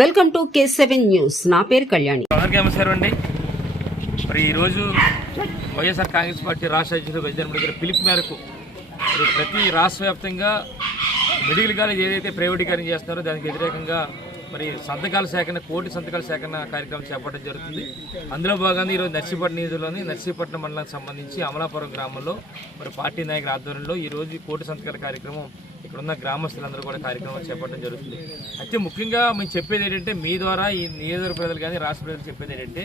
welcome to K seven news నా పేరు కళ్యాణి అందరికీ నమస్కారం అండి మరి ఈరోజు వైఎస్ఆర్ కాంగ్రెస్ పార్టీ రాష్ట్ర అధ్యక్షుడు వైద్యం దగ్గర పిలుపు మేరకు ప్రతి రాష్ట్ర వ్యాప్తంగా మెడికల్ కాలేజ్ ఏదైతే ప్రైవేటీకరణ చేస్తున్నారో దానికి వ్యతిరేకంగా మరి సంతకాల సేకరణ కోటి సంతకాల సేకరణ కార్యక్రమం చేపట్టడం జరుగుతుంది అందులో భాగంగా ఈరోజు నర్సీపట్నం నిధుల్లోని నర్సీపట్నం మండలానికి సంబంధించి అమలాపురం గ్రామంలో మరి పార్టీ నాయకుల ఆధ్వర్యంలో ఈరోజు కోటి సంతకాల కార్యక్రమం ఇక్కడ ఉన్న గ్రామస్తులందరూ కూడా కార్యక్రమం చేపట్టడం జరుగుతుంది అయితే ముఖ్యంగా మేము చెప్పేది ఏంటంటే మీ ద్వారా ఈ నియోజకవర్గ ప్రజలు కానీ రాష్ట్ర ప్రజలు చెప్పేది ఏంటంటే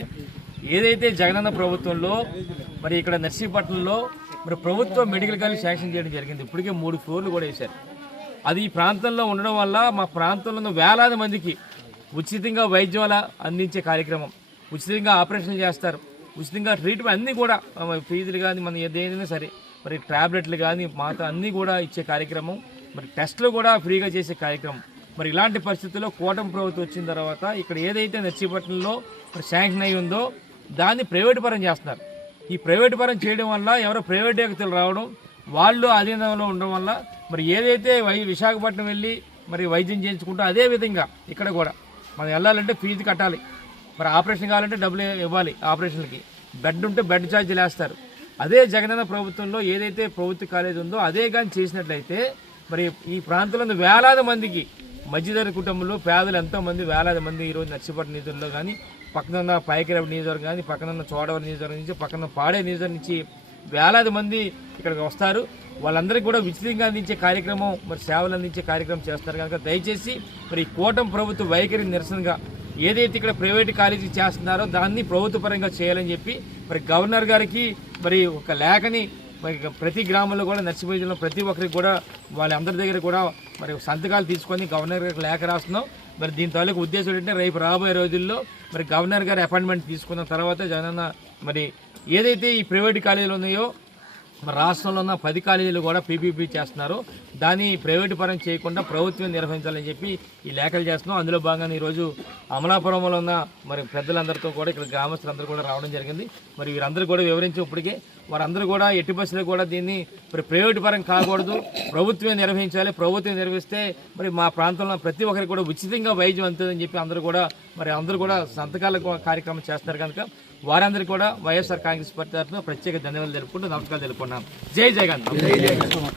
ఏదైతే జగనన్న ప్రభుత్వంలో మరి ఇక్కడ నర్సీపట్నంలో మరి ప్రభుత్వం మెడికల్ కాలేజ్ శాంక్షన్ చేయడం జరిగింది ఇప్పటికే మూడు ఫ్లోర్లు కూడా వేశారు అది ఈ ప్రాంతంలో ఉండడం వల్ల మా ప్రాంతంలో వేలాది మందికి ఉచితంగా వైద్యాల అందించే కార్యక్రమం ఉచితంగా ఆపరేషన్ చేస్తారు ఉచితంగా ట్రీట్మెంట్ అన్నీ కూడా ఫీజులు కానీ మన ఏదైనా సరే మరి ట్యాబ్లెట్లు కానీ మాత అన్నీ కూడా ఇచ్చే కార్యక్రమం మరి టెస్ట్లు కూడా ఫ్రీగా చేసే కార్యక్రమం మరి ఇలాంటి పరిస్థితుల్లో కూటమి ప్రభుత్వం వచ్చిన తర్వాత ఇక్కడ ఏదైతే నచ్చిపట్నంలో మరి శాంక్షన్ అయి ఉందో దాన్ని ప్రైవేట్ పరం చేస్తున్నారు ఈ ప్రైవేట్ పరం చేయడం వల్ల ఎవరో ప్రైవేట్ వ్యక్తులు రావడం వాళ్ళు అధీనంలో ఉండడం వల్ల మరి ఏదైతే వై విశాఖపట్నం వెళ్ళి మరి వైద్యం చేయించుకుంటూ అదే విధంగా ఇక్కడ కూడా మనం వెళ్ళాలంటే ఫీజు కట్టాలి మరి ఆపరేషన్ కావాలంటే డబ్బులు ఇవ్వాలి ఆపరేషన్లకి బెడ్ ఉంటే బెడ్ ఛార్జీలు వేస్తారు అదే జగనన్న ప్రభుత్వంలో ఏదైతే ప్రభుత్వ కాలేజ్ ఉందో అదే కానీ చేసినట్లయితే మరి ఈ ప్రాంతంలో వేలాది మందికి మధ్యధర కుటుంబంలో పేదలు ఎంతోమంది వేలాది మంది ఈరోజు నర్సిపట్టు నిధుల్లో కానీ పక్కన ఉన్న పైకిరవి నియోజకవర్గం కానీ పక్కన ఉన్న నియోజకవర్గం నుంచి పక్కన పాడే నియోజకవర్గం నుంచి వేలాది మంది ఇక్కడికి వస్తారు వాళ్ళందరికీ కూడా విచితంగా అందించే కార్యక్రమం మరి సేవలు అందించే కార్యక్రమం చేస్తారు కనుక దయచేసి మరి కూటమి ప్రభుత్వ వైఖరి నిరసనగా ఏదైతే ఇక్కడ ప్రైవేటు కాలేజీ చేస్తున్నారో దాన్ని ప్రభుత్వపరంగా చేయాలని చెప్పి మరి గవర్నర్ గారికి మరి ఒక లేఖని మరి ప్రతి గ్రామంలో కూడా నర్సింహ ప్రతి ఒక్కరికి కూడా వాళ్ళందరి దగ్గర కూడా మరి సంతకాలు తీసుకొని గవర్నర్ గారికి లేఖ రాస్తున్నాం మరి దీని తాలూకు ఉద్దేశం ఏంటంటే రేపు రాబోయే రోజుల్లో మరి గవర్నర్ గారి అపాయింట్మెంట్ తీసుకున్న తర్వాత జగనన్న మరి ఏదైతే ఈ ప్రైవేట్ కాలేజీలు ఉన్నాయో రాష్ట్రంలో ఉన్న పది కాలేజీలు కూడా పీపీపీ చేస్తున్నారు దాన్ని ప్రైవేటు పరం చేయకుండా ప్రభుత్వం నిర్వహించాలని చెప్పి ఈ లేఖలు చేస్తున్నాం అందులో భాగంగా ఈరోజు అమలాపురంలో ఉన్న మరి పెద్దలందరితో కూడా ఇక్కడ గ్రామస్తులందరూ కూడా రావడం జరిగింది మరి వీరందరూ కూడా వివరించి ఇప్పటికే వారందరూ కూడా ఎట్టి బస్సులు కూడా దీన్ని మరి ప్రైవేటు పరం కాకూడదు ప్రభుత్వం నిర్వహించాలి ప్రభుత్వం నిర్వహిస్తే మరి మా ప్రాంతంలో ప్రతి ఒక్కరికి కూడా ఉచితంగా వైద్యం అందుతుందని చెప్పి అందరూ కూడా మరి అందరూ కూడా సంతకాల కార్యక్రమం చేస్తున్నారు కనుక వారందరూ కూడా వైఎస్ఆర్ కాంగ్రెస్ పార్టీ తరఫున ప్రత్యేక ధన్యవాదాలు తెలుపుకుంటూ నమస్కారాలు తెలుపుకున్నాం జై జగన్